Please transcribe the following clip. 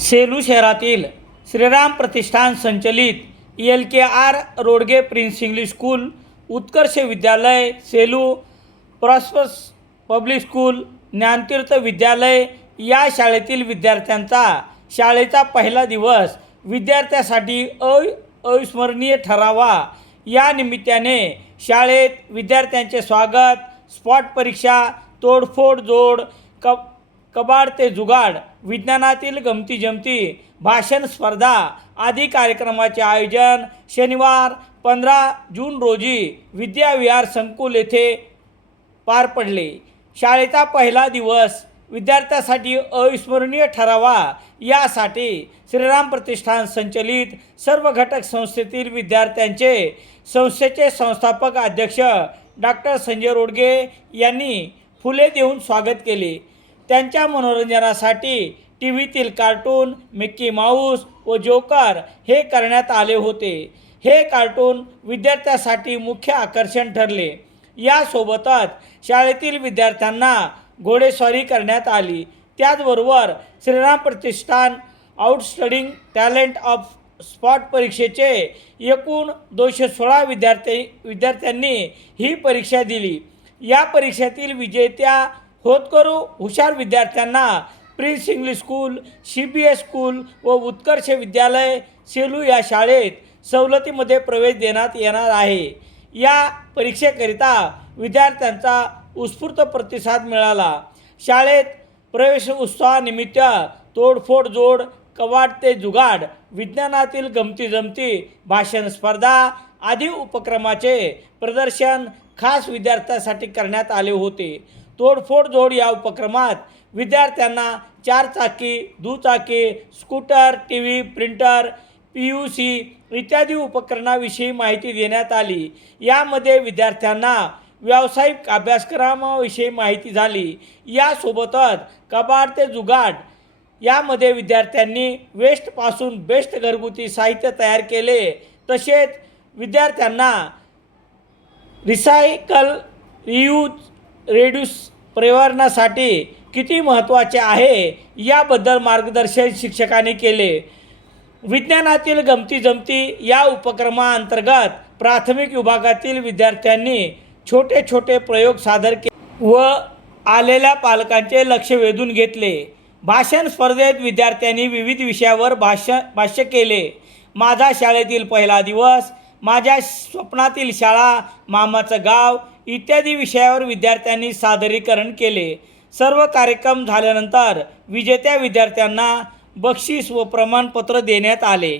सेलू शहरातील श्रीराम प्रतिष्ठान संचलित L K R Rodge prince English school Utkarsh Vidyalaya Selu प्रॉस्पस public school Dnyanteerth विद्यालय या शाळेतील विद्यार्थ्यांचा शाळेचा पहिला दिवस विद्यार्थ्यासाठी अ अविस्मरणीय ठरावा. या निमित्ताने शाळेत विद्यार्थ्यांचे स्वागत स्पॉट परीक्षा तोडफोड जोड क कबाड ते जुगाड विज्ञानातील गमती जमती भाषण स्पर्धा आदी कार्यक्रमाचे आयोजन शनिवार पंधरा जून रोजी विद्याविहार संकुल येथे पार पडले. शाळेचा पहिला दिवस विद्यार्थ्यासाठी अविस्मरणीय ठरावा. यासाठी श्रीराम प्रतिष्ठान संचलित सर्व घटक संस्थेतील विद्यार्थ्यांचे संस्थेचे संस्थापक अध्यक्ष डॉक्टर संजय रोडगे यांनी फुले देऊन स्वागत केले. त्यांच्या मनोरंजनासाठी टी व्हीतील कार्टून मिक्की माऊस व जोकर हे करण्यात आले होते. हे कार्टून विद्यार्थ्यासाठी मुख्य आकर्षण ठरले. यासोबतच शाळेतील विद्यार्थ्यांना घोडेस्वारी करण्यात आली. त्याचबरोबर Shriram Pratishthan outstanding talent of spot परीक्षेचे एकूण दोनशे सोळा विद्यार्थी विद्यार्थ्यांनी ही परीक्षा दिली. या परीक्षेतील विजेत्या होतकरू हुशार विद्यार्थ्यांना prince English school C B S school व उत्कर्ष विद्यालय सेलू या शाळेत सवलतीमध्ये प्रवेश देण्यात येणार आहे. या परीक्षेकरिता विद्यार्थ्यांचा उत्स्फूर्त प्रतिसाद मिळाला. शाळेत प्रवेश उत्सवानिमित्त तोडफोड जोड कवाड ते जुगाड विज्ञानातील गमती जमती भाषण स्पर्धा आदी उपक्रमाचे प्रदर्शन खास विद्यार्थ्यांसाठी करण्यात आले होते. तोडफोड जोड या उपक्रमात विद्यार्थ्यांना चारचाकी दुचाकी scooter T V printer P U C इत्यादी उपकरणाविषयी माहिती देण्यात आली. यामध्ये विद्यार्थ्यांना व्यावसायिक अभ्यासक्रमाविषयी माहिती झाली. यासोबतच कबाड ते जुगाड यामध्ये विद्यार्थ्यांनी वेस्टपासून बेस्ट घरगुती साहित्य तयार केले. तसेच विद्यार्थ्यांना रिसायकल रियूज रेड्यूस परिवारणासाठी किती महत्त्वाचे आहे याबद्दल मार्गदर्शन शिक्षकाने केले. विज्ञानातील गमती जमती या उपक्रमाअंतर्गत प्राथमिक विभागातील विद्यार्थ्यांनी छोटे छोटे प्रयोग सादर केले व आलेल्या पालकांचे लक्ष वेधून घेतले. भाषण स्पर्धेत विद्यार्थ्यांनी विविध विषयावर भाष्य भाष्य केले. माझा शाळेतील पहिला दिवस माझ्या स्वप्नातील शाळा मामाचं गाव इत्यादी विषयावर विद्यार्थ्यांनी सादरीकरण केले. सर्व कार्यक्रम झाल्यानंतर विजेत्या विद्यार्थ्यांना बक्षीस व प्रमाणपत्र देण्यात आले.